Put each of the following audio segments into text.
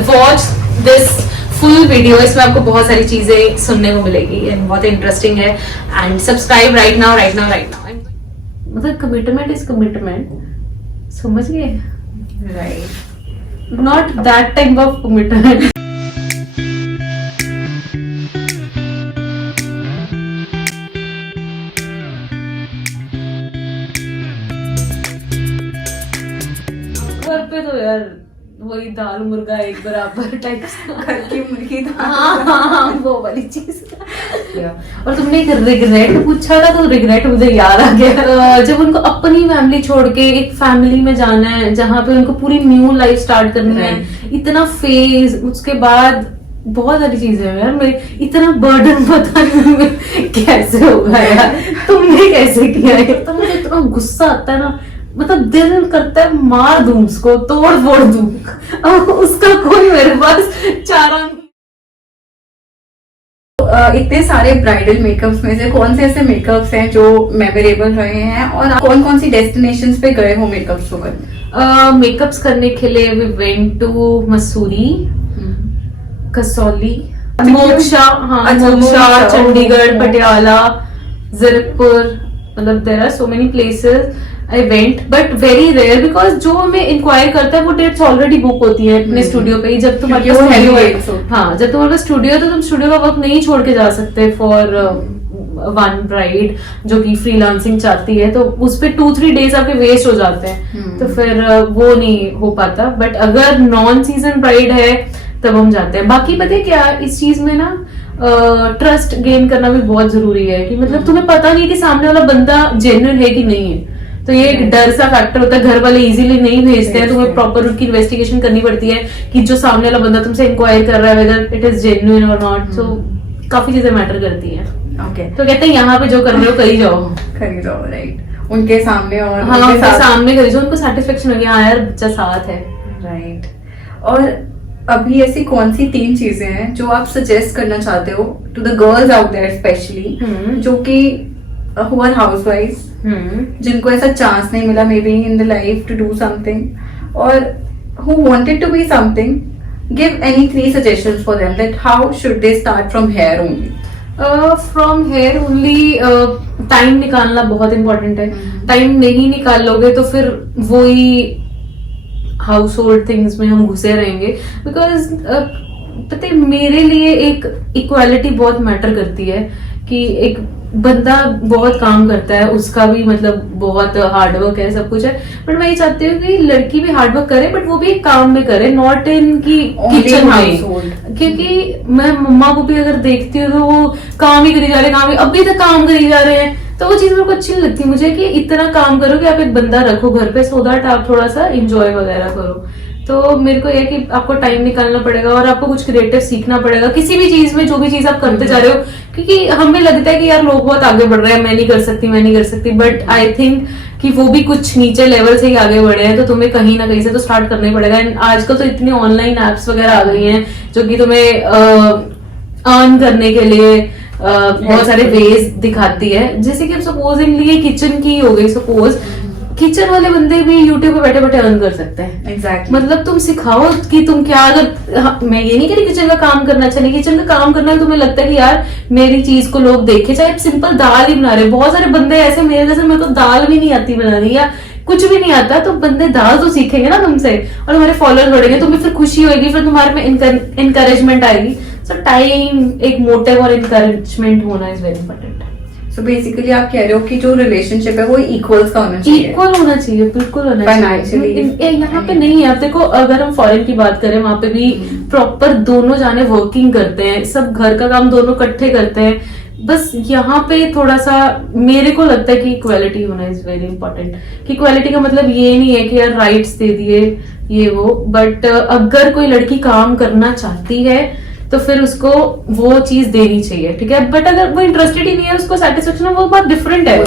Watch this full video, इसमें आपको बहुत सारी चीजें सुनने को मिलेगी एंड बहुत इंटरेस्टिंग है. And subscribe right now. मतलब कमिटमेंट इज कमिटमेंट, समझ गए? Right, not that type of commitment. घर पे तो यार वही दाल मुर्गा एक बराबर टाइप घर की मुर्गी दाल. हाँ, वो वाली चीज. और तुमने एक रिग्रेट पूछा था तो रिग्रेट मुझे याद आ गया. जब उनको अपनी फैमिली छोड़ के एक फैमिली में जाना है जहाँ पे उनको पूरी न्यू लाइफ स्टार्ट करनी है, इतना फेज, उसके बाद बहुत सारी चीजें हैं यार. मेरे इतना बर्डन पता नहीं कैसे होगा यार. तुमने कैसे किया है? तो मुझे इतना गुस्सा आता है ना, मतलब दिल करता है मार दूं उसको, तोड़ फोड़ दूं. अब उसका कोई मेरे पास चारा नहीं. इतने सारे ब्राइडल मेकअप्स में से कौन से ऐसे मेकअप्स हैं जो मेमोरेबल रहे हैं, और कौन कौन सी डेस्टिनेशंस पे गए हो मेकअप्स पर? मेकअप्स करने के लिए we went to Mussoorie, Kasauli, Moksha, Moksha, Chandigarh, Patiala, Zirakpur. मतलब there are so many places I went, but very rare, because जो हमें इंक्वायर करता है वो डेट्स ऑलरेडी बुक होती है अपने स्टूडियो पे ही. जब तुम्हारे पास स्टूडियो है, हाँ, जब तुम्हारे पास स्टूडियो है तो तुम स्टूडियो का वर्क नहीं छोड़ के जा सकते फॉर वन ब्राइड जो कि फ्रीलांसिंग चाहती है. तो उस पे 2-3 डेज आपके वेस्ट हो जाते हैं. तो फिर वो नहीं हो पाता. बट अगर नॉन सीजन ब्राइड है तब हम जाते हैं. बाकी पता है क्या, इस चीज में ना ट्रस्ट गेन करना भी बहुत जरूरी है कि मतलब तुम्हें पता नहीं कि सामने वाला बंदा जेन्युइन है कि नहीं है. तो ये एक डर सा फैक्टर होता है. घर वाले इजीली नहीं भेजते हैं. तुम्हें प्रॉपर उनकी इन्वेस्टिगेशन करनी पड़ती है कि जो सामने वाला बंदा तुमसे इंक्वायर कर रहा है वेदर इट इज जेन्युइन और नॉट. सो काफी चीजें मैटर करती हैं. ओके, तो कहते हैं यहाँ पे जो कर रहे हो करी जाओ. राइट, उनके सामने. और हाँ, उनके सामने करी जाओ, उनको सेटिस्फेक्शन हो गया, हाँ यार बच्चा साथ है. राइट. और अभी ऐसी कौन सी 3 चीजें हैं जो आप सजेस्ट करना चाहते हो to the girls out there specially, जो कि हु आर हाउसवाइफ्स, जिनको ऐसा चांस नहीं मिला may be in the life to do something, और who wanted to be something, give any 3 suggestions for them that how should they start from here only? From here only time निकालना बहुत important है. Time नहीं निकालोगे तो फिर वही house hold things में हम घुसे रहेंगे. बिकॉज पता है मेरे लिए एक इक्वालिटी बहुत मैटर करती है कि एक बंदा बहुत काम करता है, उसका भी मतलब बहुत हार्डवर्क है, सब कुछ है. बट मैं ये चाहती हूँ कि लड़की भी हार्डवर्क करे बट वो भी काम में करे, नॉट इन की किचन में. क्योंकि मैं मम्मा को भी अगर देखती हूँ तो वो काम ही करी जा रहे हैं, काम ही अभी तक काम करी जा रहे हैं. तो वो चीज मेरे को अच्छी नहीं लगती मुझे कि इतना काम करो कि आप एक बंदा रखो घर पे सो दैट आप थोड़ा सा इंजॉय वगैरह करो. तो मेरे को यह कि आपको टाइम निकालना पड़ेगा और आपको कुछ क्रिएटिव सीखना पड़ेगा किसी भी चीज में, जो भी चीज आप करते जा रहे हो. क्योंकि हमें लगता है कि यार लोग बहुत आगे बढ़ रहे हैं, मैं नहीं कर सकती. बट आई थिंक कि वो भी कुछ नीचे लेवल से ही आगे बढ़े हैं, तो तुम्हें कहीं ना कहीं से तो स्टार्ट करना ही पड़ेगा. एंड आजकल तो इतनी ऑनलाइन एप्स वगैरह आ गई हैं जो कि तुम्हें अर्न करने के लिए बहुत सारे वेज दिखाती है. जैसे कि अब सपोजिंगली किचन की हो गई, सपोज किचन वाले बंदे भी यूट्यूब पे बैठे बैठे अर्न कर सकते हैं. Exactly. मतलब तुम सिखाओ कि तुम क्या, अगर मैं ये नहीं कह रही किचन का काम करना अच्छा नहीं, किचन का काम करना है. तुम्हें लगता है कि यार मेरी चीज को लोग देखे, चाहे सिंपल दाल ही बना रहे. बहुत सारे बंदे ऐसे मेरे जैसे, मेरे को दाल भी नहीं आती बनानी या कुछ भी नहीं आता, तो बंदे दाल तो सीखेंगे ना तुमसे और हमारे फॉलोअर्स बढ़ेंगे, तुम्हें फिर खुशी होगी, फिर तुम्हारे में इनकरेजमेंट आएगी. सो टाइम, एक मोटिव और इनकरेजमेंट होना is very important. So basically आप कह रहे हो कि जो रिलेशनशिप है वो इक्वल्स का होना चाहिए. इक्वल होना चाहिए, बिल्कुल होना चाहिए. यहाँ पे नहीं है. आप देखो अगर हम फॉरेन की बात करें, वहां पे भी प्रॉपर दोनों जाने वर्किंग करते हैं, सब घर का काम दोनों इकट्ठे करते हैं. बस यहाँ पे थोड़ा सा मेरे को लगता है कि इक्वालिटी होना इज वेरी इंपॉर्टेंट. कि इक्वालिटी का मतलब ये नहीं है कि यार राइट्स दे दिए ये वो, बट अगर कोई लड़की काम करना चाहती है तो फिर उसको वो चीज देनी चाहिए, ठीक है. बट अगर वो इंटरेस्टेड ही नहीं है, उसको सेटिस्फेक्शन वो बहुत डिफरेंट है,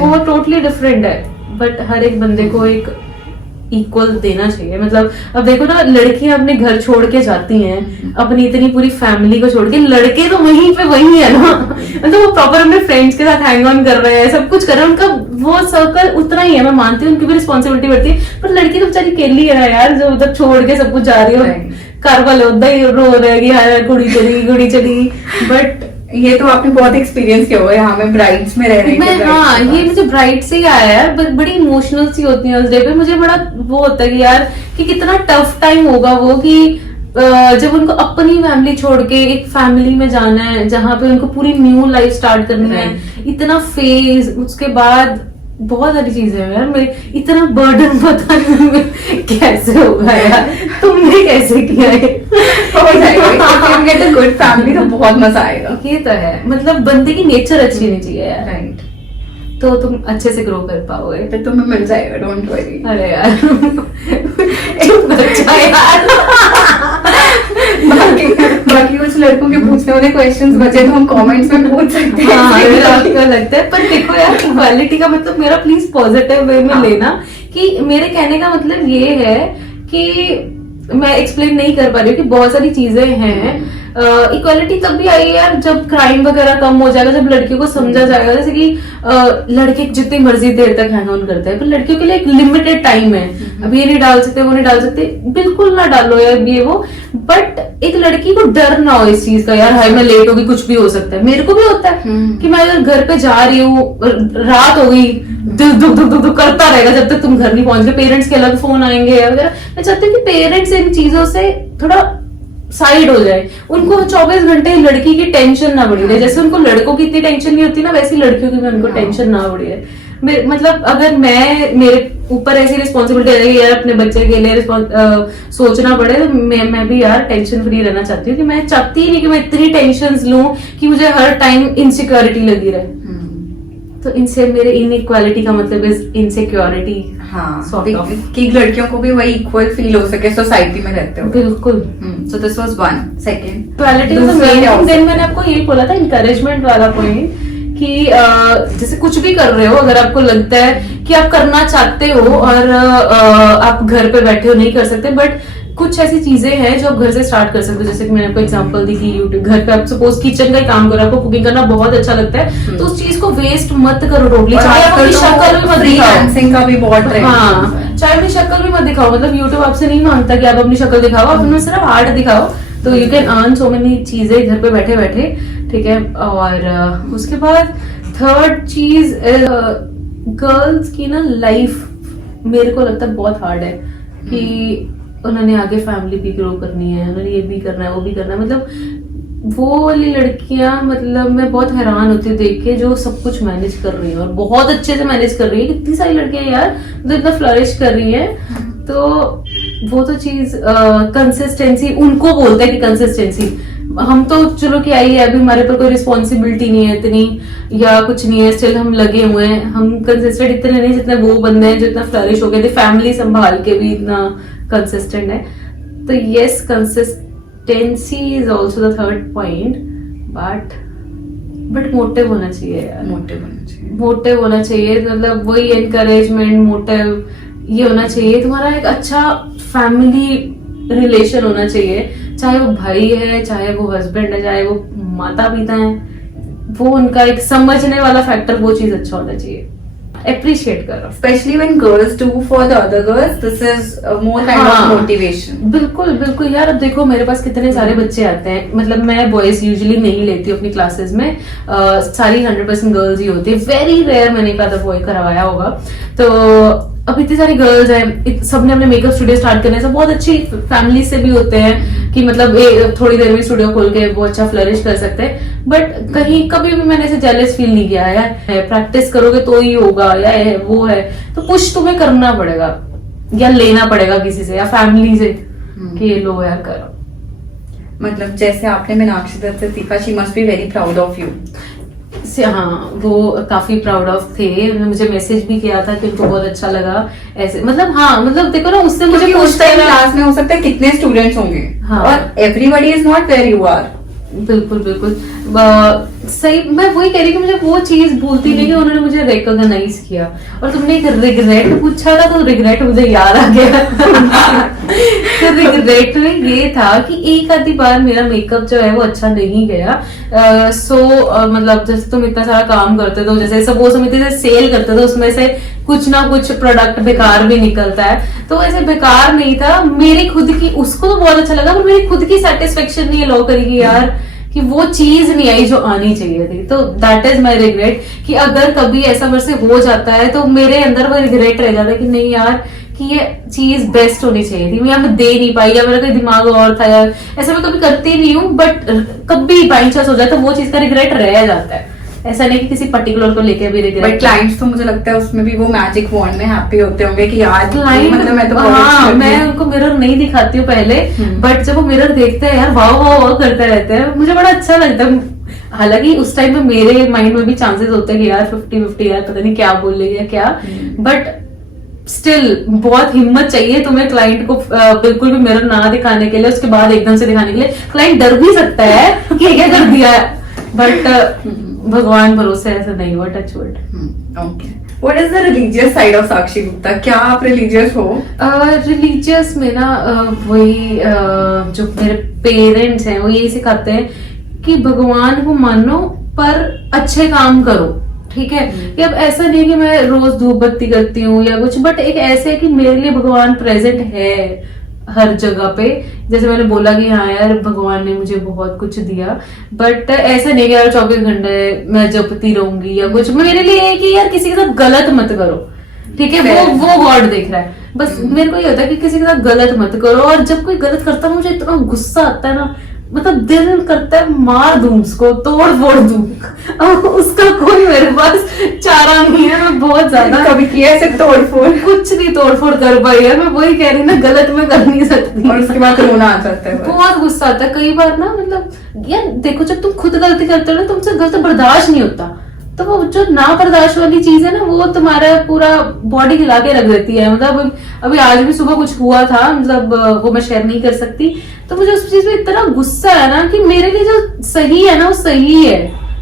वो टोटली डिफरेंट है. बट हर एक बंदे को एक इक्वल देना चाहिए. मतलब अब देखो ना, लड़कियां अपने घर छोड़ के जाती हैं, अपनी इतनी पूरी फैमिली को छोड़ के. लड़के तो वहीं पे वही है ना, मतलब वो प्रॉपर अपने फ्रेंड्स के साथ हैंग ऑन कर रहे हैं, सब कुछ कर रहे हैं. उनका वो सर्कल उतना ही है, मैं मानती हूँ उनकी भी रिस्पॉन्सिबिलिटी बढ़ती है. पर लड़की तो बेचारी अकेली है यार, जो उधर छोड़ के सब कुछ जा रही हो. घर वाले उदा ही रो रहे हैं कि हाँ कुड़ी चली बट ये तो आपने बहुत एक्सपीरियंस किया हुआ है यहाँ में ब्राइड्स में रह रही मैं हाँ ये मुझे ब्राइड से ही आया है बड़ी इमोशनल सी होती है उस डे पे मुझे बड़ा वो होता है कि यार कि कितना टफ टाइम होगा वो कि जब उनको अपनी फैमिली छोड़ के एक फैमिली में जाना है जहाँ पे उनको पूरी न्यू लाइफ स्टार्ट करनी है इतना फेज उसके बाद बहुत सारी चीजें हैं यार मेरे इतना बर्डन पता नहीं कैसे होगा यार तुमने कैसे किया है हो जाएगा गुड फैमिली तो बहुत मजा आएगा ये तो है मतलब बंदे की नेचर अच्छी नहीं चाहिए यार राइट तो तुम अच्छे से ग्रो कर पाओगे फिर तुम्हें मिल जाएगा डोंट वरी अरे यार चुप बच्चा यार बाकी कुछ लड़कों के पूछने वाले क्वेश्चंस बचे तो हम कमेंट्स में पूछ सकते हैं हाँ अगर आपको लगता है पर देखो यार इक्वालिटी का मतलब मेरा प्लीज पॉजिटिव वे में लेना कि मेरे कहने का मतलब ये है कि मैं एक्सप्लेन नहीं कर पा रही हूँ कि बहुत सारी चीजें हैं इक्वालिटी तब भी आई है यार जब क्राइम वगैरह कम हो जाएगा जब लड़कियों को समझा जाएगा जैसे कि लड़के जितनी मर्जी देर तक हैंग ऑन करते हैं पर लड़कियों के लिए एक लिमिटेड टाइम है अब ये नहीं डाल सकते वो नहीं डाल सकते बिल्कुल ना डालो यार ये वो बट एक लड़की को डर ना हो इस चीज का यार हाय मैं लेट होगी कुछ भी हो सकता है मेरे को भी होता है कि मैं अगर घर पे जा रही हूँ रात हो गई दिल दुख दुख दुख दुख करता रहेगा जब तक तुम घर नहीं पहुंच गए पेरेंट्स के अलग फोन आएंगे वगैरह मैं चाहती हूँ कि पेरेंट्स इन चीजों से थोड़ा साइड हो जाए उनको 24 घंटे लड़की की टेंशन ना बढ़ी रहे जैसे उनको लड़कों की इतनी टेंशन नहीं होती ना वैसी लड़कियों की भी उनको टेंशन ना बढ़ी रहे मतलब अगर मेरे ऊपर ऐसी रिस्पॉन्सिबिलिटी आ जाएगी यार अपने बच्चे के लिए सोचना पड़े तो मैं भी यार टेंशन फ्री रहना चाहती हूँ कि मैं चाहती ही नहीं कि मैं इतनी टेंशन लूं कि मुझे हर टाइम इनसिक्योरिटी लगी रहे तो इनसे मेरे इनइक्वालिटी का मतलब इनसिक्योरिटी कि लड़कियों को भी वही इक्वल फील हो सके सोसाइटी में रहते हो बिल्कुल so this was one second equality then मैंने आपको यही बोला था इनकरेजमेंट वाला पॉइंट कि जैसे कुछ भी कर रहे हो अगर आपको लगता है कि आप करना चाहते हो और आप घर पे बैठे हो नहीं कर सकते बट कुछ ऐसी चीजें हैं जो आप घर से स्टार्ट कर सकते हो जैसे कि मैंने आपको एग्जांपल दी कि यूट्यूब घर पे आप सपोज किचन का ही काम करो आपको कुकिंग करना बहुत अच्छा लगता है तो उस चीज को वेस्ट मत करो टोटली चाहे आप अपनी शक्ल भी मत दिखाओ का भी बहुत हाँ चाहे अपनी शक्ल भी मत दिखाओ मतलब यूट्यूब आपसे नहीं मांगता कि आप अपनी शक्ल दिखाओ आप अपना सिर्फ आर्ट दिखाओ तो you can earn so many चीजें घर पे बैठे बैठे ठीक है और उसके बाद थर्ड चीज गर्ल्स की ना लाइफ मेरे को लगता है बहुत हार्ड है कि उन्होंने आगे फैमिली भी ग्रो करनी है उन्होंने ये भी करना है वो भी करना है मतलब वो वाली लड़कियां मतलब मैं बहुत हैरान होती हूँ देख के जो सब कुछ मैनेज कर रही है और बहुत अच्छे से मैनेज कर रही है कितनी सारी लड़कियां यार जो इतना फ्लरिश कर रही है तो वो तो चीज कंसिस्टेंसी उनको बोलते हैं कि कंसिस्टेंसी हम तो चलो क्या ही है अभी हमारे पर कोई रिस्पॉन्सिबिलिटी नहीं है इतनी या कुछ नहीं है स्टिल हम लगे हुए हैं हम कंसिस्टेंट इतने नहीं जितने वो बंदे हैं जो इतना फ्लरिश हो गए थे फैमिली संभाल के भी इतना कंसिस्टेंट है तो yes consistency is also the third point but motive होना चाहिए यार मोटिव होना चाहिए मतलब वही एनकरेजमेंट मोटिव ये होना चाहिए तुम्हारा एक अच्छा फैमिली रिलेशन होना चाहिए चाहे वो भाई है चाहे वो हस्बैंड है चाहे वो माता पिता है वो उनका एक समझने वाला फैक्टर वो चीज अच्छा होना चाहिए अप्रिशिएट करो specially when girls do for the other girls this is more kind of motivation बिल्कुल यार अब देखो मेरे पास कितने सारे बच्चे आते हैं मतलब मैं बॉयज यूजुअली नहीं लेती अपनी क्लासेस में सारी 100% गर्ल्स ही होती है वेरी रेयर मैंने एक आधा बॉय करवाया होगा तो अब इतनी सारी गर्ल्स हैं सबने अपने मेकअप स्टूडियो स्टार्ट करने से बहुत अच्छी फैमिली से भी होते हैं कि मतलब थोड़ी देर में स्टूडियो खोल के वो अच्छा फ्लरिश कर सकते हैं बट कहीं कभी भी मैंने ऐसे जेलस फील नहीं किया है प्रैक्टिस करोगे तो ही होगा या वो है तो पुश तुम्हें करना पड़ेगा या लेना पड़ेगा किसी से या फैमिली से कि ये लो यार करो मतलब जैसे आपने मीनाक्षी दत्त से सीखा she must be very proud of you हाँ वो काफी प्राउड ऑफ थे उन्होंने मुझे मैसेज भी किया था कि उनको बहुत अच्छा लगा ऐसे मतलब हाँ मतलब देखो ना उससे मुझे पूछता है क्लास में हो सकता है कितने स्टूडेंट्स होंगे हाँ और everybody is not where you are बिल्कुल सही मैं वही कह रही कि मुझे वो चीज भूलती नहीं कि उन्होंने मुझे रिकॉग्नाइज किया और तुमने एक रिग्रेट पूछा था तो रिग्रेट मुझे याद आ गया तो रिग्रेट में ये था कि एक आधी बार मेरा मेकअप जो है वो अच्छा नहीं गया मतलब जैसे तुम इतना सारा काम करते थे जैसे सपोज हम इतने सेल करते थे उसमें से कुछ ना कुछ प्रोडक्ट बेकार भी निकलता है। तो ऐसे बेकार नहीं था, मेरी खुद की, उसको तो बहुत अच्छा लगा पर मेरी खुद की सेटिस्फेक्शन नहीं अलाउ करेगी यार कि वो चीज नहीं आई जो आनी चाहिए थी। तो दैट इज माई रिग्रेट कि अगर कभी ऐसा मेरे से हो जाता है तो मेरे अंदर वो रिग्रेट रह जाता है कि नहीं यार कि ये चीज बेस्ट होनी चाहिए थी, मैं दे नहीं पाई, या मेरा कोई दिमाग और था यार। ऐसा मैं कभी करती नहीं हूँ, बट कभी बाई चांस हो जाए तो वो चीज का रिग्रेट रह जाता है। ऐसा नहीं कि किसी पर्टिकुलर को लेके भी रिग्रेट। बट क्लाइंट्स तो मुझे लगता है उसमें भी वो मैजिक वॉन्ड में हैप्पी होते होंगे कि यार क्लाइंट, मतलब मैं तो हाँ, मैं उनको मिरर नहीं दिखाती हूँ पहले, बट जब वो मिरर देखते हैं यार वाह वाह वाह करते रहते हैं, मुझे बड़ा अच्छा लगता है। हालांकि उस टाइम में मेरे माइंड में भी चांसेस होते हैं कि यार 50-50 यार पता नहीं क्या बोल रही है क्या, बट स्टिल बहुत हिम्मत चाहिए तुम्हें क्लाइंट को बिल्कुल भी मिरर ना दिखाने के लिए, उसके बाद एकदम से दिखाने के लिए। क्लाइंट डर भी सकता है कि क्या कर दिया, बट भगवान भरोसे ऐसा नहीं हुआ, touch wood. Okay, what is the religious side of Sakshi Gupta? क्या आप रिलीजियस हो? रिलीजियस में ना वही जो मेरे पेरेंट्स हैं वो यही सिखाते हैं कि भगवान को मानो पर अच्छे काम करो, ठीक है। कि अब ऐसा नहीं है कि मैं रोज धूप बत्ती करती हूँ या कुछ, बट एक ऐसे है कि मेरे लिए भगवान प्रेजेंट है हर जगह पे। जैसे मैंने बोला कि हाँ यार भगवान ने मुझे बहुत कुछ दिया, बट ऐसा नहीं कि यार 24 घंटे मैं जपती रहूंगी या कुछ। मेरे लिए है कि यार किसी के साथ गलत मत करो, ठीक है, वो गॉड देख रहा है। बस मेरे को ये होता है कि किसी के साथ गलत मत करो, और जब कोई गलत करता है मुझे इतना गुस्सा आता है ना, मतलब दिल करता है मार दूं उसको, तोड़ फोड़ दूं। अब उसका कोई मेरे पास चारा नहीं है, मैं बहुत ज्यादा कभी किया ऐसे तोड़ फोड़? कुछ नहीं तोड़ फोड़ कर पाई है, मैं वही कह रही ना, गलत मैं कर नहीं सकती। और उसके बाद रोना आ जाता है, बहुत गुस्सा आता है कई बार ना। मतलब यार देखो, जब तुम खुद गलती करते हो ना, तुमसे गलत बर्दाश्त नहीं होता, तो वो जो ना बर्दाश्त वाली चीज है ना, वो तुम्हारा पूरा बॉडी हिला के रख देती है। मतलब अभी आज भी सुबह कुछ हुआ था, मतलब वो मैं शेयर नहीं कर सकती, तो मुझे उस चीज में इतना गुस्सा है ना कि मेरे लिए जो सही है ना वो सही है,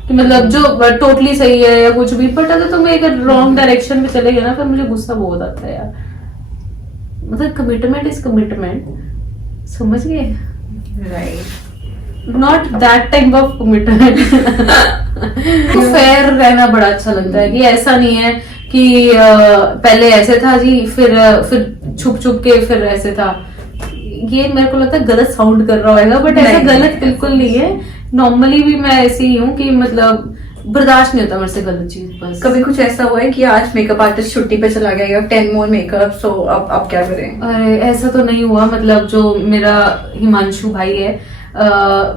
कि मतलब जो टोटली सही है या कुछ भी, बट अगर तुम एक रॉन्ग डायरेक्शन में चले गए ना, फिर मुझे गुस्सा बहुत आता है यार। मतलब कमिटमेंट इज कमिटमेंट, समझ गए? Right, not that type of commitment. तो फेयर रहना बड़ा अच्छा लगता है, कि ऐसा नहीं है कि पहले ऐसे था जी, फिर छुप छुप के फिर ऐसे था। ये मेरे को लगता है गलत साउंड कर रहा होगा, बट ऐसा गलत बिल्कुल नहीं है। नॉर्मली भी मैं ऐसी ही हूँ कि मतलब बर्दाश्त नहीं होता मेरे से गलत चीज। बस कभी कुछ ऐसा हुआ है कि आज मेकअप आर्टिस्ट छुट्टी पे चला गया, 10 मोर मेकअप, सो अब क्या करें? अरे ऐसा तो नहीं हुआ। मतलब जो मेरा हिमांशु भाई है,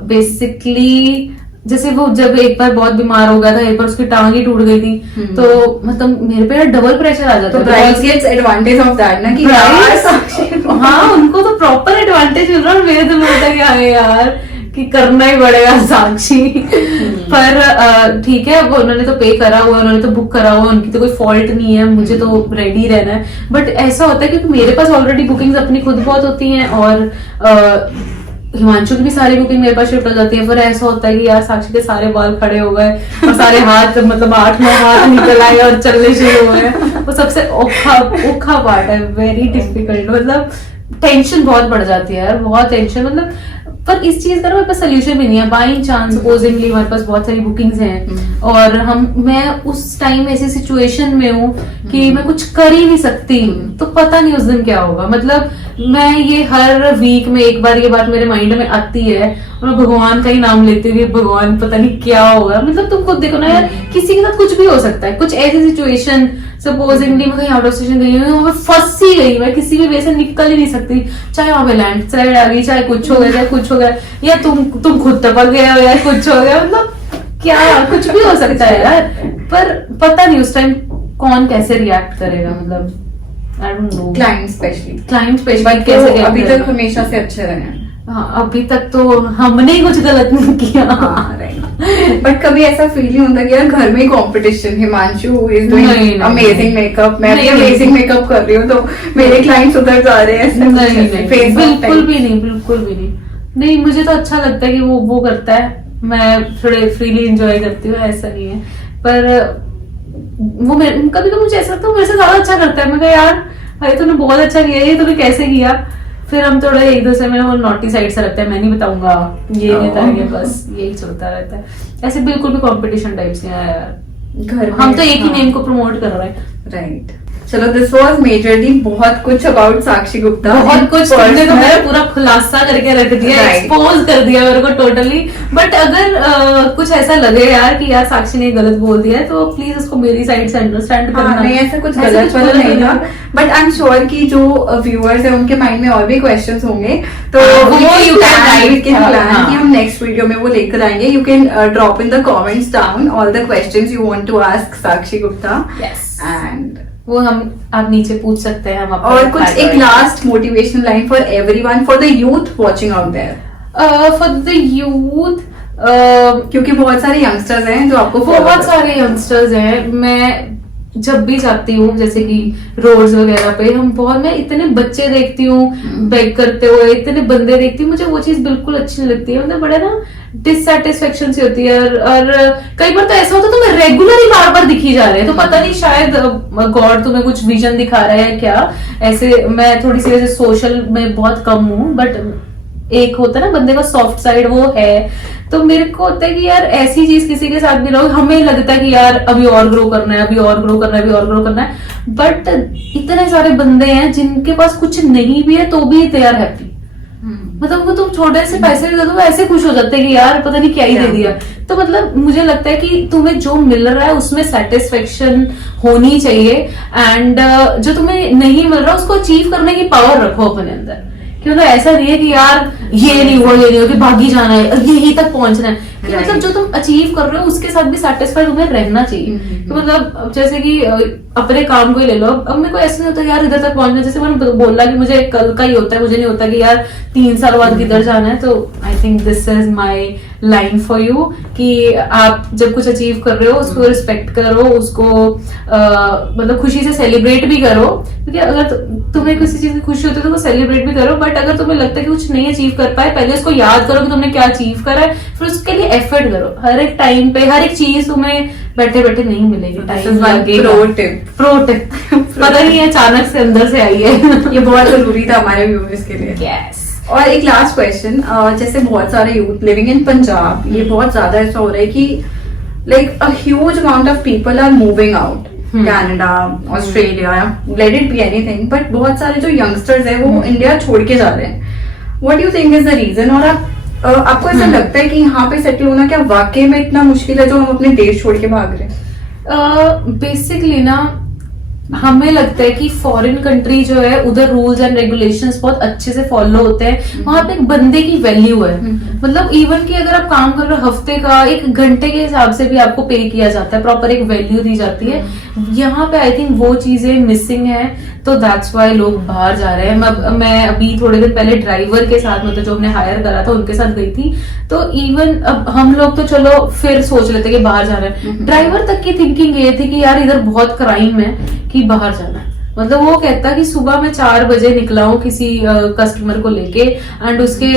बेसिकली जैसे वो जब एक बार बहुत बीमार हो गया था, एक बार उसकी टांग ही टूट गई थी, तो मतलब मेरे पे डबल प्रेशर आ जाता है। Brides gets advantage of that ना, कि यार साक्षी, हाँ उनको तो प्रॉपर एडवांटेज मिल रहा है, मेरे तो होता है कि हाँ यार कि करना ही पड़ेगा साक्षी। पर ठीक है, वो उन्होंने तो पे करा हुआ, उन्होंने तो बुक करा हुआ, उनकी तो कोई फॉल्ट नहीं है, मुझे तो रेडी रहना है। बट ऐसा होता है क्योंकि मेरे पास ऑलरेडी बुकिंग्स अपनी खुद बहुत होती हैं, और हिमांशु की भी सारी बुकिंग मेरे पास शिफ्ट हो जाती है। फिर ऐसा होता है कि यार साक्षी के सारे बाल खड़े हो गए और सारे हाथ मतलब 8-9 हाथ निकल आए और चलने शुरू हो गए। वो सबसे औखा पार्ट है, वेरी डिफिकल्ट। मतलब टेंशन बहुत बढ़ जाती है यार, बहुत टेंशन। मतलब पर इस चीज का मेरे पास सोल्यूशन भी नहीं है। बाई चांस सपोजिंगली हमारे पास बहुत सारी बुकिंग्स हैं, और मैं उस टाइम ऐसी सिचुएशन में हूँ कि मैं कुछ कर ही नहीं सकती, तो पता नहीं उस दिन क्या होगा। मतलब मैं ये हर वीक में एक बार ये बात मेरे माइंड में आती है, और मैं भगवान का ही नाम लेती हुई, भगवान पता नहीं क्या होगा। मतलब तुम खुद देखो ना यार, किसी के साथ कुछ भी हो सकता है। कुछ ऐसी सिचुएशन, सपोजिंगली मैं कहीं आउट ऑफ स्टेशन गई हूँ, मैं फंस ही गई, मैं किसी भी वे से निकल ही नहीं सकती। चाहे वहां पे लैंड स्लाइड आ गई, चाहे कुछ हो गया, चाहे कुछ हो गया, या तुम खुद टपक गए हो, या कुछ हो गया। मतलब क्या कुछ भी हो सकता है यार, पर पता नहीं उस टाइम कौन कैसे रिएक्ट करेगा। मतलब I don't know, client specially कैसे अभी तक हमेशा से अच्छे रहे हैं। हाँ, अभी तक तो हमने ही कुछ गलत नहीं किया। बट कभी ऐसा फील नहीं होता कि यार घर में competition, Himanshu is doing amazing makeup, मैं भी अमेजिंग मेकअप कर रही हूँ, तो मेरे क्लाइंट्स उधर जा रहे हैं? नहीं, बिल्कुल भी नहीं, बिल्कुल भी नहीं। नहीं, मुझे तो अच्छा लगता है कि वो करता है, मैं थोड़े फ्रीली एंजॉय करती हूँ, ऐसा नहीं है। पर वो कभी कभी मुझे ऐसा लगता है मेरे से ज्यादा अच्छा करता है। मैं कहा यार भाई तूने बहुत अच्छा किया, ये तूने कैसे किया? फिर हम थोड़ा एक दूसरे में वो नॉटी साइड से रहता है, मैं नहीं बताऊंगा, ये नहीं बताएंगे, बस यही चलता रहता है। ऐसे बिल्कुल भी कंपटीशन टाइप से है यार, घर हम तो एक ही नेम को प्रमोट कर रहे हैं। राइट। चलो, दिस वाज मेजरली बहुत कुछ अबाउट साक्षी गुप्ता। बहुत कुछ तुमने तो मेरा पूरा खुलासा करके रख दिया, Right. एक्सपोज कर दिया मेरे को टोटली। बट अगर कुछ ऐसा लगे यार कि यार साक्षी ने गलत बोल दिया है, तो प्लीज उसको मेरी साइड से अंडरस्टैंड करना। नहीं, ऐसा कुछ गलत वाला नहीं था, बट आई एम श्योर कि जो व्यूअर्स है उनके माइंड में और भी क्वेश्चंस होंगे, तो वो you can write, we can plan हाँ। कि हम नेक्स्ट वीडियो में वो लेकर आएंगे। You can drop in the comments down all the questions you want to ask Sakshi Gupta, Yes. And वो आप नीचे पूछ सकते हैं, हम आपको और कुछ reply एक करेंगे। Last motivational line for everyone, for the youth watching out there, for the youth, क्योंकि बहुत सारे यंगस्टर्स हैं जो आपको follow बहुत करते सारे यंगस्टर्स हैं। मैं जब भी जाती हूँ, जैसे कि रोड्स वगैरह पे, मैं इतने बच्चे देखती हूँ बेग करते हुए, इतने बंदे देखती हूँ, मुझे वो चीज बिल्कुल अच्छी नहीं लगती है। मतलब बड़ा ना डिससेटिस्फेक्शन सी होती है। और कई बार तो ऐसा होता है तुम्हें रेगुलरली बार बार दिखी जा रहे हैं, तो पता नहीं शायद गॉड तुम्हें कुछ विजन दिखा रहा है क्या। ऐसे मैं थोड़ी सी वैसे सोशल में बहुत कम हूँ, बट एक होता है ना बंदे का सॉफ्ट साइड, वो है। तो मेरे को होता है कि यार ऐसी चीज किसी के साथ भी रहो, हमें लगता है कि यार अभी और ग्रो करना है, अभी और ग्रो करना है, अभी और ग्रो करना है। बट इतने सारे बंदे हैं जिनके पास कुछ नहीं भी है तो भी दे आर हैप्पी। मतलब वो तुम छोटे से पैसे भी दे दो, ऐसे खुश हो जाते हैं कि यार पता नहीं क्या ही दे दिया। तो मतलब मुझे लगता है कि तुम्हें जो मिल रहा है उसमें सेटिस्फेक्शन होनी चाहिए, एंड जो तुम्हें नहीं मिल रहा उसको अचीव करने की पावर रखो अपने अंदर। कि मतलब ऐसा नहीं है कि यार ये नहीं हुआ, ये नहीं हो, कि भागी जाना है, यही तक पहुंचना है। कि मतलब जो तुम अचीव कर रहे हो उसके साथ भी सेटिस्फाइड तुम्हें रहना चाहिए। तो मतलब जैसे कि अपने काम को ही ले लो, अब मेरे को ऐसा नहीं होता यार इधर तक पहुंचना, जैसे मैंने बोला कि मुझे कल का ही होता है, मुझे नहीं होता कि यार 3 साल बाद किधर जाना है। तो I think this is my line for you, कि आप जब कुछ अचीव कर रहे हो उसको रिस्पेक्ट करो, उसको मतलब खुशी से सेलिब्रेट भी करो। क्योंकि अगर तुम्हें किसी चीज की खुशी होती है तो वो सेलिब्रेट भी करो, बट अगर तुम्हें लगता है कि कुछ नहीं अचीव कर पाए, पहले उसको याद करो कि तुमने क्या अचीव करा है, फिर उसके लिए एफर्ट करो। हर एक टाइम पे हर एक चीज तुम्हें बैठे बैठे नहीं मिलेगी, टाइम लगेगा। प्रो टिप पता नहीं है अचानक से अंदर से आई है। ये बहुत जरूरी था हमारे व्यूअर्स के लिए। यस। और एक लास्ट क्वेश्चन, जैसे बहुत सारे यूथ लिविंग इन पंजाब, ये बहुत ज्यादा ऐसा हो रहा है कि like a huge amount of people are moving out, Canada, Australia, let it be anything, but बहुत सारे जो यंगस्टर्स हैं वो इंडिया छोड़ के जा रहे हैं। What do you think is the reason? और आपको ऐसा लगता है कि यहाँ पे सेटल होना क्या वाकई में इतना मुश्किल है जो हम अपने देश छोड़ के भाग रहे हैं? बेसिकली ना हमें लगता है कि फॉरेन कंट्री जो है उधर रूल्स एंड रेगुलेशंस बहुत अच्छे से फॉलो होते हैं, वहां पे एक बंदे की वैल्यू है। मतलब इवन कि अगर आप काम कर रहे हो हफ्ते का 1 घंटे के हिसाब से भी आपको पे किया जाता है, प्रॉपर एक वैल्यू दी जाती है। यहाँ पे आई थिंक वो चीजें मिसिंग है, तो दैट्स वाई लोग बाहर जा रहे हैं। मैं अभी थोड़े दिन पहले ड्राइवर के साथ, मतलब जो हमने हायर करा था उनके साथ गई थी, तो इवन अब हम लोग तो चलो फिर सोच लेते कि बाहर जा रहे हैं, ड्राइवर तक की थिंकिंग ये थी कि यार इधर बहुत क्राइम है कि बाहर जाना है। मतलब वो कहता कि सुबह मैं 4 बजे निकला हूँ किसी कस्टमर को लेके, एंड उसके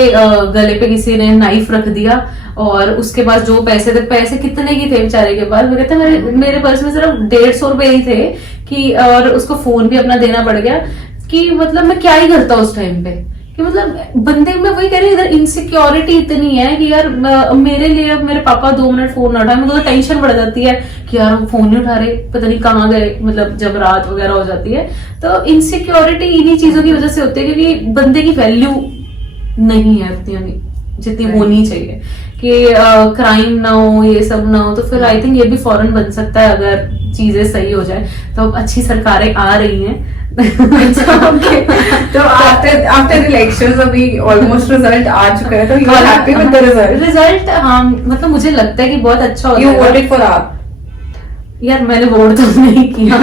गले पे किसी ने नाइफ रख दिया, और उसके पास जो पैसे थे, पैसे कितने की थे बेचारे के पास, वो कहते मेरे पर्स में सिर्फ 150 रुपए ही थे कि, और उसको फोन भी अपना देना पड़ गया। कि मतलब मैं क्या ही करता उस टाइम पे, कि मतलब बंदे में वही कह रही, इधर इनसिक्योरिटी इतनी है कि यार मेरे लिए मेरे पापा 2 मिनट फोन ना उठाए, मुझे तो टेंशन बढ़ जाती है कि यार वो फोन नहीं उठा रहे, पता नहीं कहाँ गए, मतलब जब रात वगैरह हो जाती है। तो इनसिक्योरिटी इन्हीं चीजों की वजह से होती है, क्योंकि बंदे की वैल्यू नहीं है उतनी जितनी होनी चाहिए, कि क्राइम ना हो, ये सब ना हो। तो फिर आई थिंक ये भी फॉरेन बन सकता है अगर चीजें सही हो जाए। तो अच्छी सरकारें आ रही हैं। Okay. तो आफ्टर इलेक्शंस अभी ऑलमोस्ट रिजल्ट आ चुका है, तो you are happy with the result? हाँ, मतलब मुझे लगता है कि बहुत अच्छा हो यू वोटेड फॉर आप? यार मैंने वोट तो नहीं किया।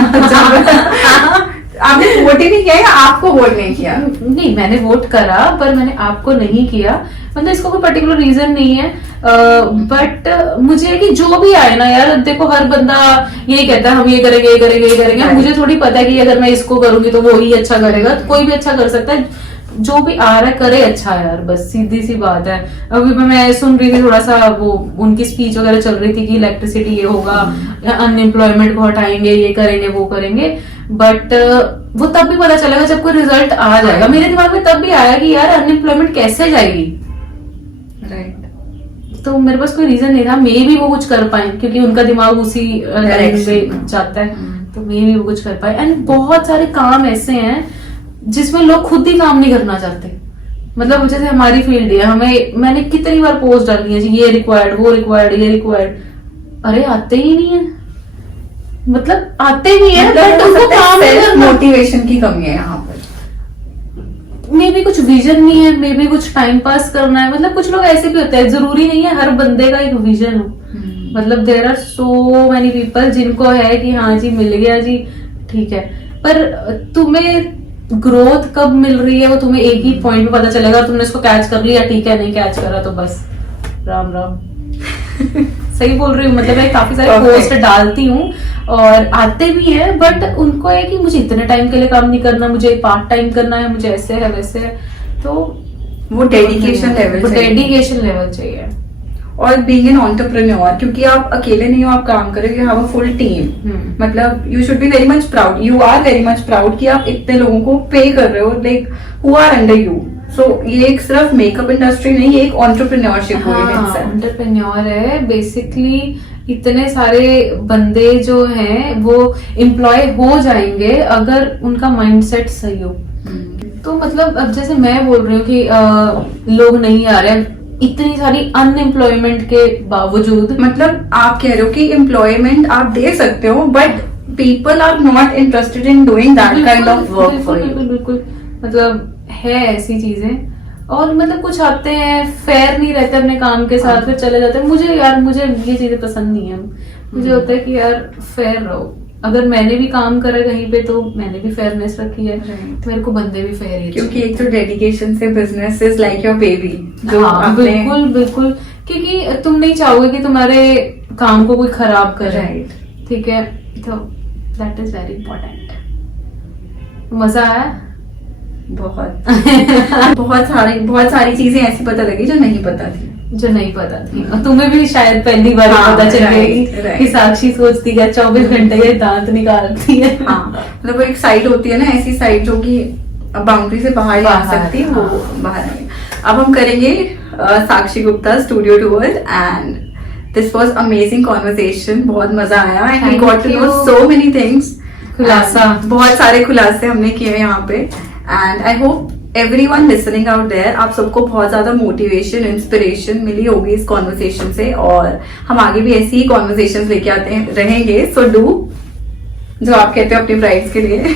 आपने वोट ही नहीं किया या आपको वोट नहीं किया? नहीं, मैंने वोट करा पर मैंने आपको नहीं किया। मतलब इसको कोई पर्टिकुलर रीजन नहीं है, बट मुझे कि जो भी आए ना यार, देखो हर बंदा यही कहता है हम ये करेंगे, ये करेंगे, ये करेंगे। मुझे थोड़ी पता है कि अगर मैं इसको करूंगी तो वो ही अच्छा करेगा, तो कोई भी अच्छा कर सकता है। जो भी आ रहा है करे अच्छा यार, बस सीधी सी बात है। अभी मैं सुन रही थी थोड़ा सा, वो उनकी स्पीच वगैरह चल रही थी कि इलेक्ट्रिसिटी ये होगा, अनएम्प्लॉयमेंट को हटाएंगे, ये करेंगे, वो करेंगे, बट वो तब भी पता चलेगा जब कोई रिजल्ट आ जाएगा। मेरे दिमाग में तब भी आया कि यार अनएम्प्लॉयमेंट कैसे जाएगी, तो मेरे पास कोई रीजन नहीं था। मे भी वो कुछ कर पाए क्योंकि उनका दिमाग उसी में जाता है। तो मे भी वो कुछ कर पाए। एंड बहुत सारे काम ऐसे हैं जिसमें लोग खुद ही काम नहीं करना चाहते। मतलब जैसे हमारी फील्ड है, हमें मैंने कितनी बार पोस्ट डाली है जी, ये रिक्वायर्ड, वो रिक्वायर्ड, ये रिक्वायर्ड, अरे आते ही नहीं है। मतलब आते भी है बट उनको काम नहीं करना। मोटिवेशन की कमी है यहाँ पर। मे भी कुछ विजन नहीं है, मे भी कुछ टाइम पास करना है। मतलब कुछ लोग ऐसे भी होते हैं, जरूरी नहीं है हर बंदे का एक विजन हो। मतलब there are so many people जिनको है कि हाँ जी मिल गया जी ठीक है, पर तुम्हें ग्रोथ कब मिल रही है वो तुम्हें एक ही पॉइंट में पता चलेगा। तुमने इसको कैच कर लिया ठीक है, नहीं कैच करा तो बस राम राम। सही बोल रही हूँ। मतलब मैं काफी सारे पोस्ट डालती हूँ और आते भी हैं, बट उनको है कि मुझे इतने टाइम के लिए काम नहीं करना, मुझे पार्ट टाइम करना है, मुझे ऐसे है वैसे है। तो वो डेडिकेशन लेवल चाहिए। और बीइंग एन एंटरप्रेन्योर, क्योंकि आप अकेले नहीं हो, आप काम कर रहे हो, you have a full team. मतलब you should be very much proud, you are very much proud कि आप इतने लोगों को पे कर रहे हो, like who are under you. So ये एक सिर्फ मेकअप इंडस्ट्री नहीं, ये एक एंटरप्रेन्योरशिप हुई है। एंटरप्रेन्योर है बेसिकली। इतने सारे बंदे जो हैं वो एम्प्लॉय हो जाएंगे अगर उनका माइंडसेट सही हो। तो मतलब अब जैसे मैं बोल रही हूँ कि लोग नहीं आ रहे इतनी सारी अनएम्प्लॉयमेंट के बावजूद। मतलब आप कह रहे हो कि एम्प्लॉयमेंट आप दे सकते हो but people are not interested in doing that kind of work for you. बिल्कुल मतलब है ऐसी चीजें। और मतलब कुछ आते हैं फेयर नहीं रहते अपने काम के साथ, फिर चले जाते हैं। मुझे ये चीजें पसंद नहीं है। मुझे होता है कि यार फेयर रहो। अगर मैंने भी काम करा कहीं पे तो मैंने भी फेयरनेस रखी है, तो मेरे को बंदे भी फेयर ही। क्योंकि एक तो डेडिकेशन से business is like your baby. बिल्कुल क्योंकि तुम नहीं चाहोगे कि तुम्हारे काम को कोई खराब करे। ठीक है, तो दैट इज वेरी इंपॉर्टेंट। मजा आया बहुत सारी चीजें ऐसी पता लगी जो नहीं पता थी। और तुम्हें भी शायद पहली बार पता चल गई कि साक्षी सोचती है 24 घंटे के दांत निकालती है। मतलब एक साइड होती है ना, ऐसी साइड जो कि बाउंड्री से बाहर नहीं आ सकती, वो बाहर आई। अब हम करेंगे Sakshi Gupta studio tour and this was amazing conversation. बहुत मजा आया and we got to know so many things. बहुत सारे खुलासे हमने किए यहाँ पे and I hope everyone listening out there, आप सबको बहुत ज्यादा मोटिवेशन इंस्पिरेशन मिली होगी इस कॉन्वर्सेशन से, और हम आगे भी ऐसी ही कॉन्वर्सेशन लेके आते रहेंगे। सो डू जो आप कहते हो अपनी ब्राइड्स के लिए,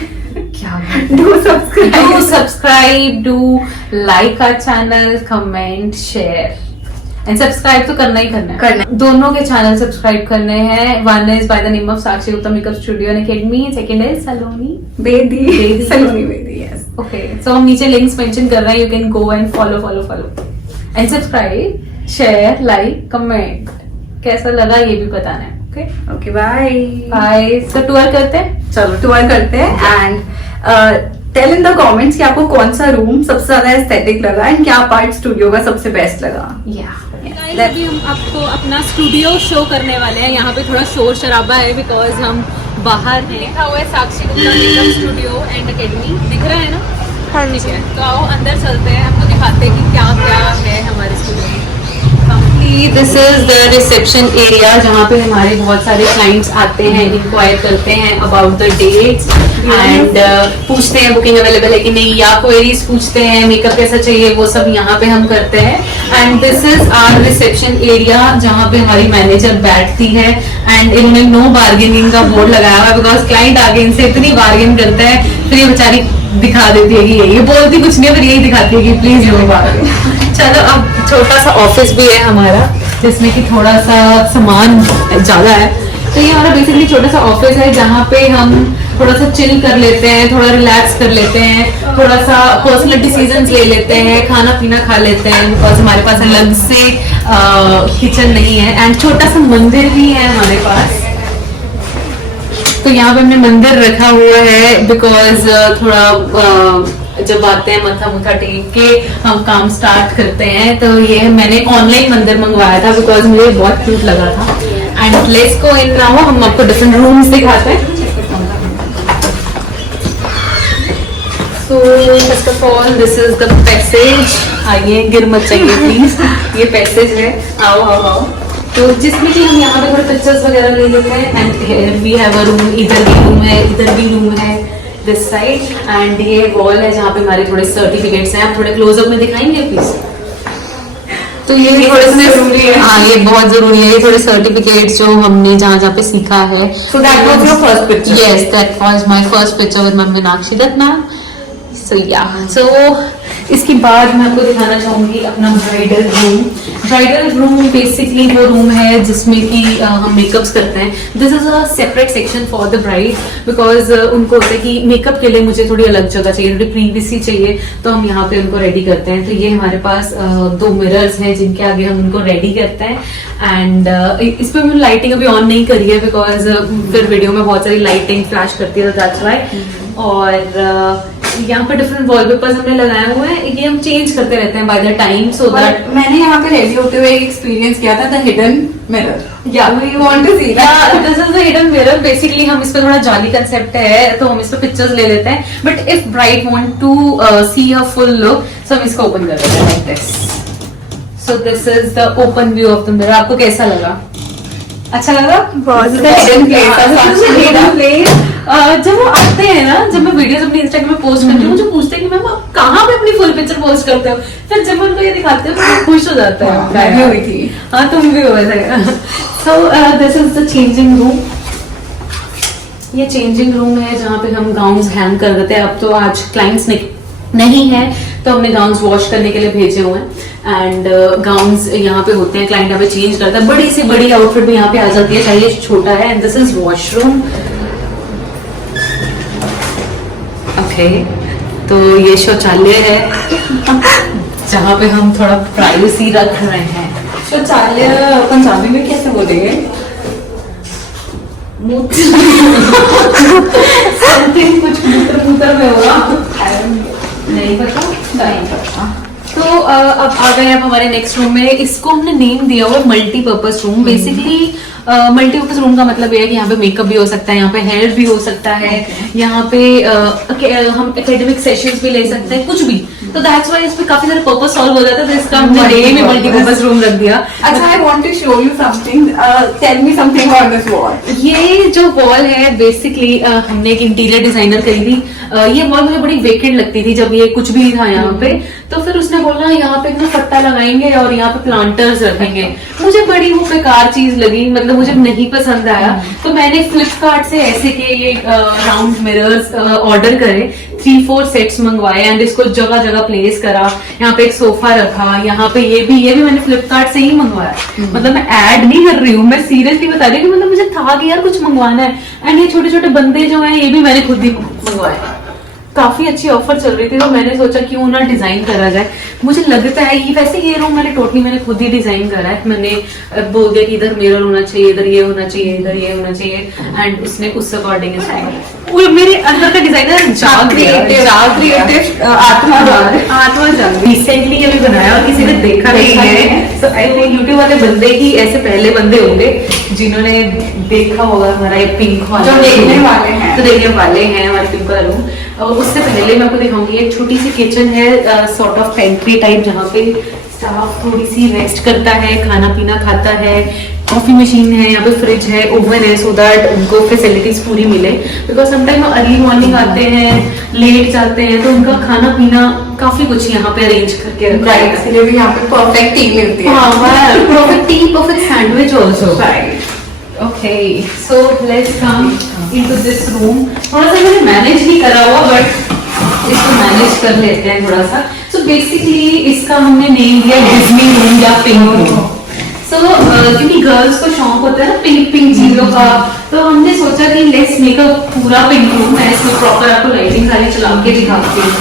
do subscribe, do like our channel, comment, share and subscribe तो करना ही करना है। दोनों के चैनल सब्सक्राइब करने हैं। One is by the name of Sakshi Gupta makeup studio and academy, second is Saloni Bedi. Saloni Bedi, yes. Okay, so हम नीचे लिंक्स मेंशन कर रहे हैं, you can go and follow and subscribe, share, like, comment. कैसा लगा ये भी बताना है। Okay bye. तो टूर करते हैं, चलो टूर करते हैं and tell in the comments कि आपको कौन सा रूम सबसे ज्यादा एस्थेटिक लगा एंड क्या पार्ट स्टूडियो का सबसे बेस्ट लगा। अभी हम आपको अपना स्टूडियो शो करने वाले हैं। यहाँ पे थोड़ा शोर शराबा है बिकॉज हम बाहर हैं। लिखा हुआ है Sakshi Gupta makeup studio and academy, दिख रहा है ना? हाँ ठीक है, तो आओ अंदर चलते हैं, आपको दिखाते हैं कि क्या क्या है हमारे स्टूडियो में। This is the reception area जहाँ पे हमारे बहुत सारे क्लाइंट्स आते हैं, इंक्वायर करते हैं अबाउट द डेट्स एंड पूछते हैं बुकिंग अवेलेबल है कि नहीं, या क्वेरीज पूछते हैं मेकअप कैसा चाहिए, वो सब यहाँ पे हम करते हैं। And this is our reception area जहाँ पे हमारी मैनेजर बैठती है एंड इन्होंने नो बार्गेनिंग का बोर्ड लगाया हुआ है बिकॉज क्लाइंट आगे इनसे इतनी बार्गेन करते हैं, फिर ये बेचारी दिखा देती है कि ये बोलती कुछ नहीं, फिर यही दिखाती है कि प्लीज नो बार्गेन। चलो, अब छोटा सा ऑफिस भी है हमारा जिसमें कि थोड़ा सा सामान ज्यादा है। तो ये हमारा बेसिकली छोटा सा ऑफिस है जहाँ पे हम थोड़ा सा चिल कर लेते हैं, थोड़ा रिलैक्स कर लेते हैं, थोड़ा सा पर्सनल डिसीजंस ले लेते हैं, खाना पीना खा लेते हैं बिकॉज हमारे पास अलग से किचन नहीं है। एंड छोटा सा मंदिर भी है हमारे पास, तो यहाँ पे हमने मंदिर रखा हुआ है बिकॉज थोड़ा जब आते हैं मत्था मुथा टेक के हम काम स्टार्ट करते हैं। तो ये मैंने ऑनलाइन मंदिर मंगवाया था बिकॉज मुझे बहुत क्यूट लगा था। And let's go in now, हम आपको डिफरेंट रूम्स दिखाते हैं। So first of all this is the passage. आइए, गिर मत जाइए प्लीज। ये पैसेज है, आओ आओ आओ। तो जिसमें कि हम यहाँ पे थोड़े पिक्चर्स वगैरह ले लेते हैं and here we have a room, इधर भी रूम है, इधर भी रूम है दिस साइड एंड ये वॉल है जहाँ पे हमारे थोड़े सर्टिफिकेट्स हैं। आप थोड़े क्लोजअप में दिखाएंगे प्लीज। तो ये थोड़े से जरूरी है। हाँ ये बहुत जरूरी है, ये थोड़े सर्टिफिकेट्स जो हमने जहाँ जहाँ पे सीखा है। So that was your first picture? Yes, that was my first picture with Ma'am Meenakshi Datta. So yeah, so इसके बाद मैं आपको दिखाना चाहूंगी अपना bridal room. Bridal room basically वो रूम है जिसमें कि हम मेकअप्स करते हैं। This is a separate section for the bride because उनको होता है कि मेकअप के लिए मुझे थोड़ी अलग जगह चाहिए, थोड़ी प्रीवियसली चाहिए, तो हम यहाँ पे उनको रेडी करते हैं। तो ये हमारे पास 2 मिरर्स हैं जिनके आगे हम उनको रेडी करते हैं एंड इस पर मैंने लाइटिंग अभी ऑन नहीं करी है बिकॉज फिर वीडियो में बहुत सारी लाइटिंग फ्लैश करती है, दैट्स व्हाई। और यहाँ पर डिफरेंट वॉलपेपर्स हमने लगाए हुए हैं, ये हम चेंज करते रहते हैं by the time so that. मैंने यहाँ पे रेडी होते हुए एक एक्सपीरियंस किया था, the hidden mirror. We want to see that. This is the hidden mirror. Basically हम इस पे थोड़ा जाली कंसेप्ट है तो हम इस पे पिक्चर्स ले लेते हैं, but if bride want to see a full look so हम इसको ओपन कर देते हैं like this. So this is the open view of the mirror. आपको कैसा लगा? अच्छा लगा? Hidden place. जब वो आते हैं ना, जब मैं वीडियोस अपनी इंस्टाग्राम में पोस्ट करती हूँ, मुझे पूछते हैं कि मैम आप कहाँ पे अपनी फुल पिक्चर पोस्ट करते हो, फिर जब मैं उनको ये दिखाती हूँ तो खुश हो जाता है। मैं भी हुई थी। हाँ तुम भी हो वैसे। सो this is the changing room. ये चेंजिंग रूम है जहाँ पे हम गाउन्स हैंग कर देते हैं। अब तो आज क्लाइंट्स नहीं है तो हमने गाउन्स वॉश करने के लिए भेजे हुए हैं एंड गाउन्स यहाँ पे होते हैं, क्लाइंट यहाँ पे चेंज करता है। बड़ी से बड़ी आउटफिट भी यहाँ पे आ जाती है, चाहे छोटा है। And this is washroom. Okay, तो ये शौचालय है जहाँ पे हम थोड़ा प्राइवेसी रख रहे हैं। शौचालय पंजाबी में कैसे बोलेंगे? समथिंग कुछ मूत्र में होगा, नहीं पता। तो अब आ गए आप हमारे नेक्स्ट रूम में। इसको हमने नेम दिया हुआ multipurpose room. Basically multipurpose room का मतलब ये है कि यहाँ पे मेकअप भी हो सकता है, यहाँ पे हेयर भी हो सकता है, यहाँ पे हम एकेडमिक सेशंस भी ले सकते हैं, कुछ भी। तो दैट्स व्हाई इसमें काफी सारे पर्पस सॉल्व हो जाता है, तो इसका हमने नेम ही मल्टीपर्पज रूम रख दिया। अच्छा, I want to show you something. Tell me something on this wall. ये जो वॉल है बेसिकली हमने एक इंटीरियर डिजाइनर करी थी। ये वॉल मुझे बड़ी वेकेंट लगती थी जब ये कुछ भी था यहाँ पे, तो फिर उसने बोला यहाँ पे ना पट्टा लगाएंगे और यहाँ पे प्लांटर्स रखेंगे। मुझे बड़ी वो बेकार चीज लगी, मतलब मुझे नहीं पसंद आया। तो मैंने फ्लिपकार्ट से ऐसे के ये राउंड मिरर्स ऑर्डर करे, 3-4 सेट्स मंगवाए एंड इसको जगह जगह प्लेस करा। यहाँ पे एक सोफा रखा, यहाँ पे ये भी मैंने फ्लिपकार्ट से ही मंगवाया। मतलब मैं ऐड नहीं कर रही हूँ, मैं सीरियसली बता रही हूँ कि मतलब मुझे था कि यार कुछ मंगवाना है। एंड ये छोटे छोटे बंदे जो हैं ये भी मैंने खुद ही मंगवाए। काफी अच्छी ऑफर चल रही थी तो मैंने सोचा क्यों ना डिजाइन करा जाए। मुझे लगता है ये वैसे ये रूम मैंने खुद ही डिजाइन करा है। मैंने बोल दिया कि इधर मिरर होना चाहिए, इधर ये होना चाहिए, इधर ये होना चाहिए एंड उसने उस अकॉर्डिंग मेरे अंदर का डिजाइनर आत्मा जाग रिसेंटली अभी बनाया और किसी ने देखा नहीं है। सो आई थिंक यूट्यूब वाले बंदे ही ऐसे पहले बंदे होंगे जिन्होंने देखा होगा हमारा ये पिंक वाला, जो देखने वाले हैं, तो देखने वाले हैं हमारे पिंक वाला रूम। और उससे पहले मैं आपको दिखाऊंगी एक छोटी सी किचन है, सॉर्ट ऑफ पेंट्री टाइप, जहाँ पे स्टाफ थोड़ी सी रेस्ट करता है, खाना पीना खाता है, कॉफी मशीन है, यहाँ पे फ्रिज है, ओवन है, सो दैट उनको फैसिलिटीज पूरी मिले। बिकॉज समटाइम अर्ली मॉर्निंग आते हैं, लेट जाते हैं, तो उनका खाना पीना काफी कुछ यहाँ पे अरेंज करके रखा है। इसलिए भी यहाँ पे परफेक्ट टी मिलती है। Perfect T, perfect sandwich also. Okay, so let's come into this room. थोड़ा सा मैंने मैनेज नहीं करा हुआ बट इसको मैनेज कर लेते हैं थोड़ा सा। So basically इसका हमने नेम दिया डिज्नी रूम या पिंक रूम। So क्योंकि गर्ल्स को शौक होता है ना पिंक चीजों का, तो हमने सोचा कि लेट्स मेक अ पूरा पिंक रूम है। इसमें प्रॉपर आपको लाइटिंग सारी चला के दिखाती हूँ।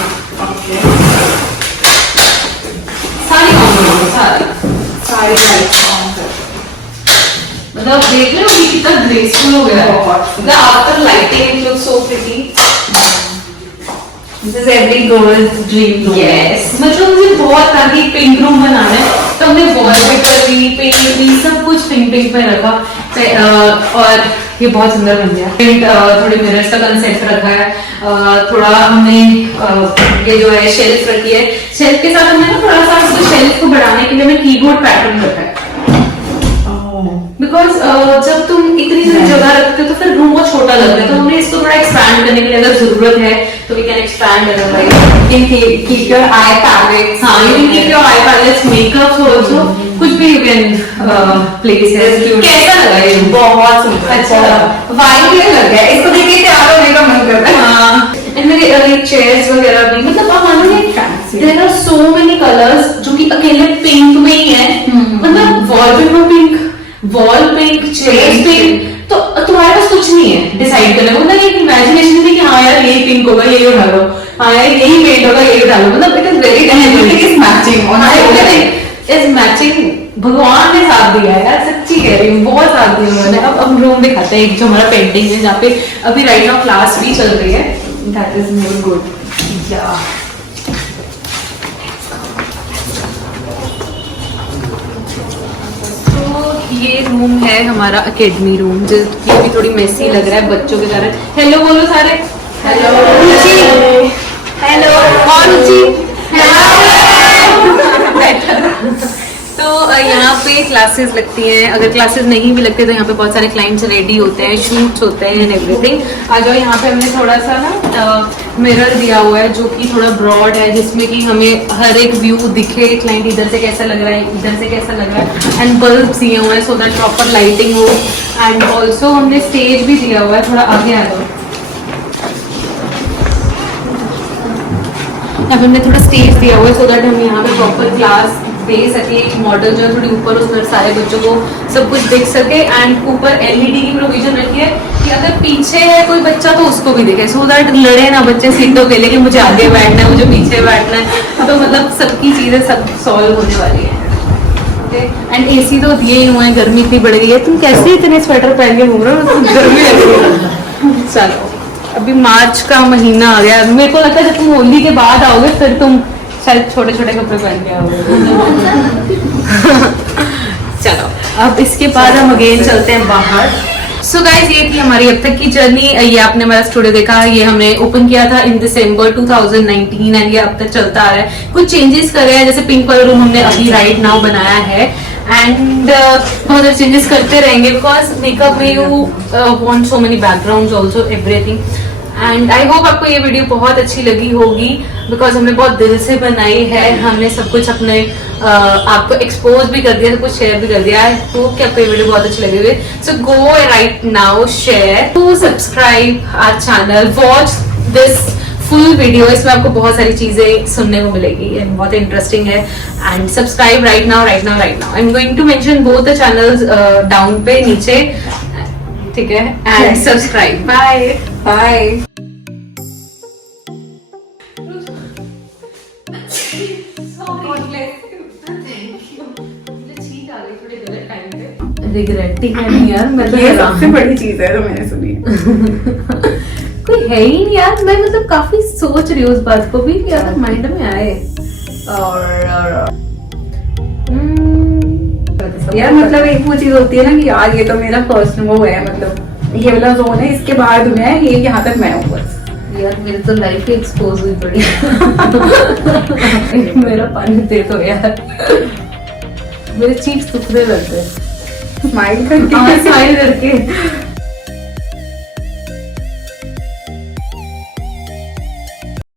सारी लाइट मतलब देख रहे हो कि कितना ग्रेसफुल हो गया है। After lighting it looks so pretty. This is every girls dream room. Yes, मतलब मुझे बहुत था कि पिंक रूम बनाना है, तो हमने वॉलपेपर भी, पेंट भी, सब कुछ पिंक में रखा और ये बहुत सुंदर बन गया। थोड़े मिरर्स का कंसेप्ट रखा है, थोड़ा हमने ये जो है शेल्फ रखी है। शेल्फ के साथ हमने ना थोड़ा सा शेल्फ को बढ़ाने के लिए हमें कीबोर्ड पैटर्न रखा है। फिर रूम बहुत छोटा लग रहा है, तो हमने इसको थोड़ा एक्सपैंड करने के लिए अगर जरूरत है तो we can expand otherwise. You can keep your eye palettes. हाँ, you can keep your eye palettes, makeups also, कुछ भी you can place है। कैसा लगा ये? बहुत सुंदर, अच्छा वाइब लग गया, इसको देख के तैयार होने का मन कर रहा है। हाँ, एंड मेरे चेयर्स वगैरह भी, मतलब आप मानोगे there are so many colours जो कि अकेले पिंक में ही है, मतलब wallpaper pink, wall pink, chairs pink, तो तुम्हारे पास कुछ नहीं है डिसाइड करने को, मतलब एक इमेजिनेशन थी कि हाँ यार यही पिंक होगा यही उठा लो, हाँ यार यही पेंट होगा यही उठा लो, मतलब it is very Everything is matching. Is matching. भगवान ने साथ दिया है यार, सच्ची कह रही हूँ, बहुत साथ दिया उन्होंने। अब हम रूम दिखाते हैं एक जो हमारा पेंटिंग है, जहाँ पे अभी राइट नाउ क्लास भी चल रही है, दैट इज मोर गुड। या ये रूम है हमारा एकेडमी रूम, जो कि भी थोड़ी मेसी लग रहा है बच्चों के कारण। हेलो बोलो सारे, हेलो हेलो, और रुचि तो यहाँ पे क्लासेस लगती हैं, अगर क्लासेस नहीं भी लगती तो यहाँ पे बहुत सारे क्लाइंट्स रेडी होते हैं, शूट्स होते हैं एंड एवरीथिंग। आ जाओ, यहाँ पे हमने थोड़ा सा ना मिरर दिया हुआ है जो कि थोड़ा ब्रॉड है, जिसमें कि हमें हर एक व्यू दिखे, क्लाइंट इधर से कैसा लग रहा है, इधर से कैसा लग रहा है, एंड बल्ब दिए हुए हैं सो दैट प्रॉपर लाइटिंग हो। एंड ऑल्सो हमने स्टेज भी दिया हुआ है, थोड़ा आगे आ जाओ, अब हमने थोड़ा स्टेज दिया हुआ है सो दैट हम यहाँ पे प्रॉपर क्लास दे सके। एक मॉडल जो है थोड़ी ऊपर, उसमें सारे बच्चों को सब कुछ दिख सके, एंड ऊपर एलईडी की प्रोविजन रखी है कि अगर पीछे है कोई बच्चा तो उसको भी दिखे, सो दैट लड़े ना बच्चे सीटों पे लेके मुझे आगे बैठना है मुझे पीछे बैठना है, तो मतलब सबकी चीजें सब सॉल्व होने वाली है। एंड एसी तो दिए ही हुए हैं, गर्मी इतनी बढ़ गई है, तुम कैसे इतने स्वेटर पहन के घूम रहे हो, गर्मी लग रही है। चलो, अभी मार्च का महीना आ गया, मेरे को लगता है जब तुम होली के बाद आओगे फिर तुम शायद छोटे छोटे कपड़े पहन के आओगे। चलो, अब इसके बाद हम अगेन चलते हैं बाहर। सो गाइज, ये थी हमारी अब तक की जर्नी। ये आपने हमारा स्टूडियो देखा, ये हमने ओपन किया था इन दिसंबर 2019 एंड ये अब तक चलता आ रहा है। कुछ चेंजेस करे हैं, जैसे पिंक वाला रूम हमने अभी राइट नाउ बनाया है, एंड बहुत सारे चेंजेस करते रहेंगे बिकॉज मेकअप में you want so many backgrounds also everything. And I hope आपको ये वीडियो बहुत अच्छी लगी होगी बिकॉज हमने बहुत दिल से बनाई है, हमने सब कुछ अपने आपको एक्सपोज भी कर दिया, सब कुछ शेयर भी कर दिया। आई होप कि आपको ये वीडियो बहुत अच्छी लगी हुई। So go right now, share to subscribe our channel, watch this full video, इसमें आपको बहुत सारी चीजें सुनने को मिलेगी एंड बहुत इंटरेस्टिंग है। And subscribe right now, right now, right now. I am going to mention both the channels down पे नीचे, ठीक है, and subscribe. Bye bye. Regretting है नहीं यार, मैं तो ये सबसे बड़ी चीज है जो मैंने सुनी है। कोई है ही नहीं यार, मैं मतलब काफी सोच रही हूँ उस बात को भी कि अगर माइंड में आए। और यार मतलब एक वो चीज होती है ना कि यार ये तो मेरा पर्सनल वो है, मतलब ये वाला जोन है, इसके बाहर दुनिया है, ये यहाँ तक मैं हूँ बस। यार मेरी तो लाइफ ही एक्सपोज हुई पड़ी। मेरा पानी दे दो यार, मेरे चीक्स दुखने लगते हैं स्माइल करके स्माइल करके।